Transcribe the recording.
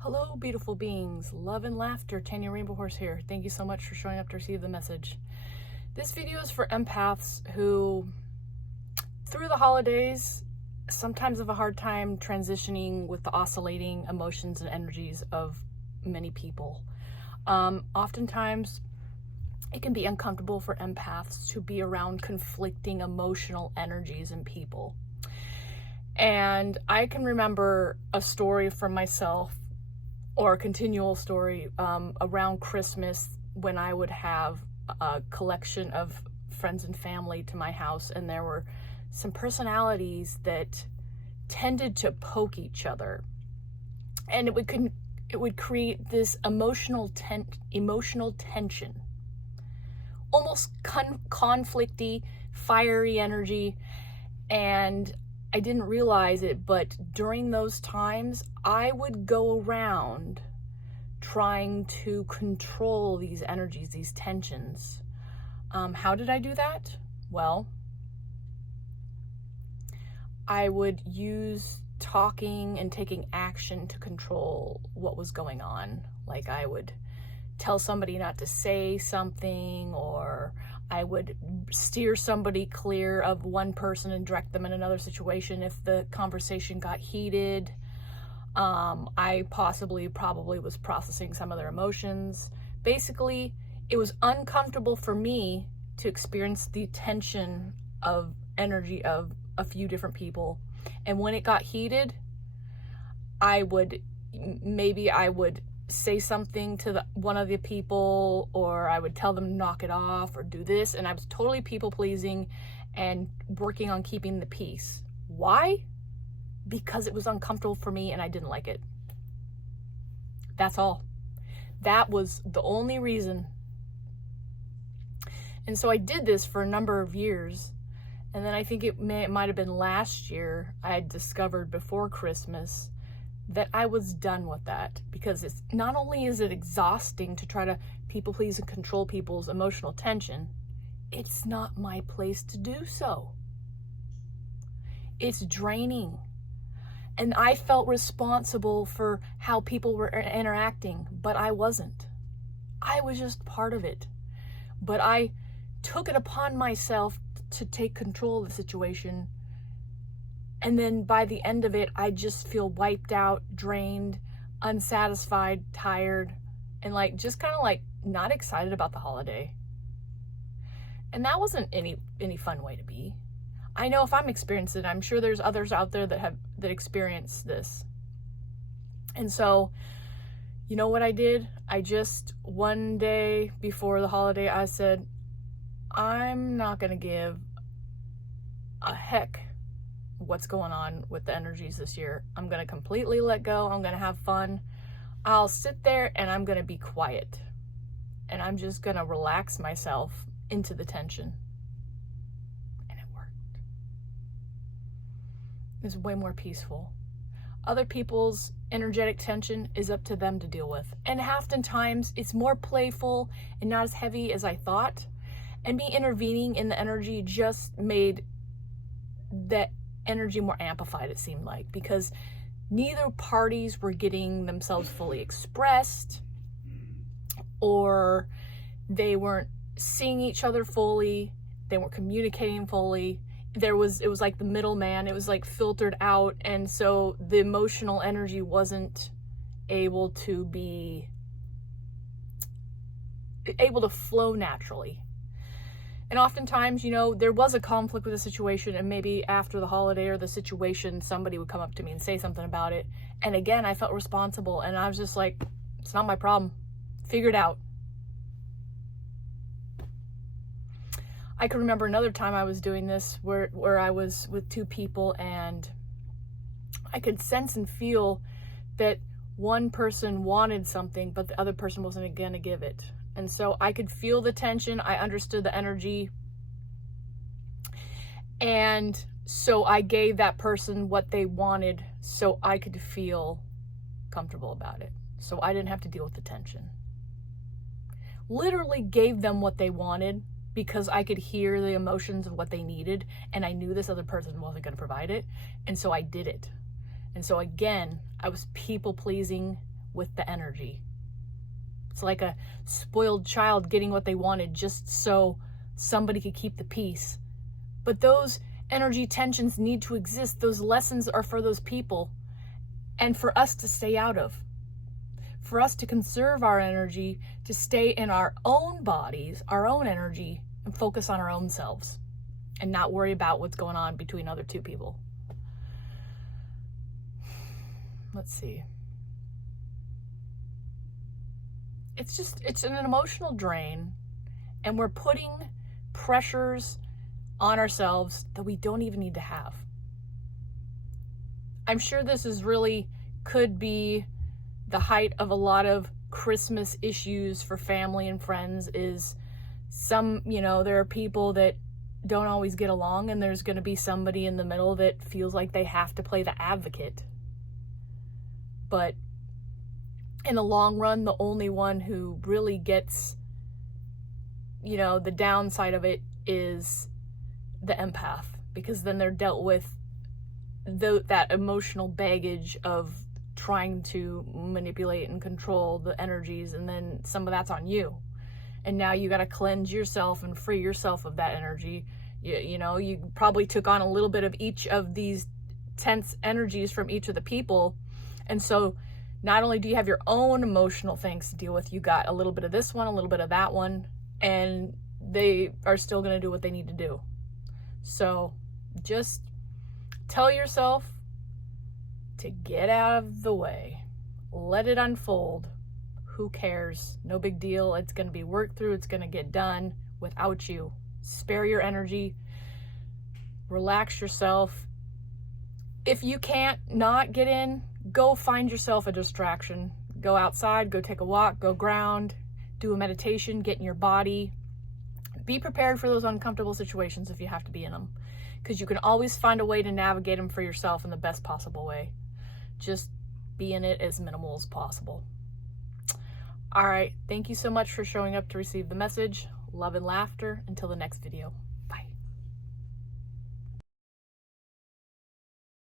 Hello, beautiful beings. Love and laughter. Tanya Rainbow Horse here. Thank you so much for showing up to receive the message. This video is for empaths who, through the holidays, sometimes have a hard time transitioning with the oscillating emotions and energies of many people. Oftentimes, it can be uncomfortable for empaths to be around conflicting emotional energies in people. And I can remember a story from myself, or a continual story around Christmas, when I would have a collection of friends and family to my house, and there were some personalities that tended to poke each other, and it would create this emotional tension, almost conflicty, fiery energy. And I didn't realize it, but during those times, I would go around trying to control these energies, these tensions. How did I do that? Well, I would use talking and taking action to control what was going on. Like, I would tell somebody not to say something, or I would steer somebody clear of one person and direct them in another situation if the conversation got heated. I probably was processing some of their emotions. Basically, it was uncomfortable for me to experience the tension of energy of a few different people. And when it got heated, I would say something to one of the people, or I would tell them to knock it off or do this, and I was totally people pleasing and working on keeping the peace. Why? Because it was uncomfortable for me and I didn't like it. That's all. That was the only reason. And so I did this for a number of years, and then I think it might have been last year I had discovered before Christmas that I was done with that, because it's not only is it exhausting to try to people please and control people's emotional tension, it's not my place to do so. It's draining. And I felt responsible for how people were interacting, but I wasn't. I was just part of it. But I took it upon myself to take control of the situation. And then by the end of it, I just feel wiped out, drained, unsatisfied, tired, and just kind of not excited about the holiday. And that wasn't any fun way to be. I know if I'm experiencing it, I'm sure there's others out there that experience this. And so, you know what I did? I just, one day before the holiday, I said, I'm not going to give a heck what's going on with the energies this year. I'm going to completely let go. I'm going to have fun. I'll sit there and I'm going to be quiet. And I'm just going to relax myself into the tension. And it worked. It was way more peaceful. Other people's energetic tension is up to them to deal with. And oftentimes it's more playful and not as heavy as I thought. And me intervening in the energy just made that energy more amplified, it seemed like, because neither parties were getting themselves fully expressed, or they weren't seeing each other fully, they weren't communicating fully. It was like the middleman, it was like filtered out, and so the emotional energy wasn't able to flow naturally. And oftentimes, there was a conflict with the situation, and maybe after the holiday or the situation, somebody would come up to me and say something about it. And again, I felt responsible, and I was just like, it's not my problem. Figure it out. I can remember another time I was doing this where I was with two people, and I could sense and feel that one person wanted something, but the other person wasn't going to give it. And so I could feel the tension. I understood the energy. And so I gave that person what they wanted so I could feel comfortable about it. So I didn't have to deal with the tension. Literally gave them what they wanted because I could hear the emotions of what they needed. And I knew this other person wasn't going to provide it. And so I did it. And so again, I was people pleasing with the energy. It's like a spoiled child getting what they wanted just so somebody could keep the peace. But those energy tensions need to exist. Those lessons are for those people and for us to stay out of. For us to conserve our energy, to stay in our own bodies, our own energy, and focus on our own selves and not worry about what's going on between other two people. Let's see. It's an emotional drain, and we're putting pressures on ourselves that we don't even need to have. I'm sure this is really could be the height of a lot of Christmas issues for family and friends. Is some, there are people that don't always get along, and there's going to be somebody in the middle that feels like they have to play the advocate. But in the long run, the only one who really gets, the downside of it is the empath, because then they're dealt with that emotional baggage of trying to manipulate and control the energies, and then some of that's on you. And now you got to cleanse yourself and free yourself of that energy. You probably took on a little bit of each of these tense energies from each of the people. And so not only do you have your own emotional things to deal with, you got a little bit of this one, a little bit of that one, and they are still going to do what they need to do. So just tell yourself to get out of the way. Let it unfold. Who cares? No big deal. It's going to be worked through. It's going to get done without you. Spare your energy. Relax yourself. If you can't not get in, go find yourself a distraction. Go outside, go take a walk, go ground, do a meditation, get in your body. Be prepared for those uncomfortable situations if you have to be in them, because you can always find a way to navigate them for yourself in the best possible way. Just be in it as minimal as possible. All right, thank you so much for showing up to receive the message. Love and laughter. Until the next video.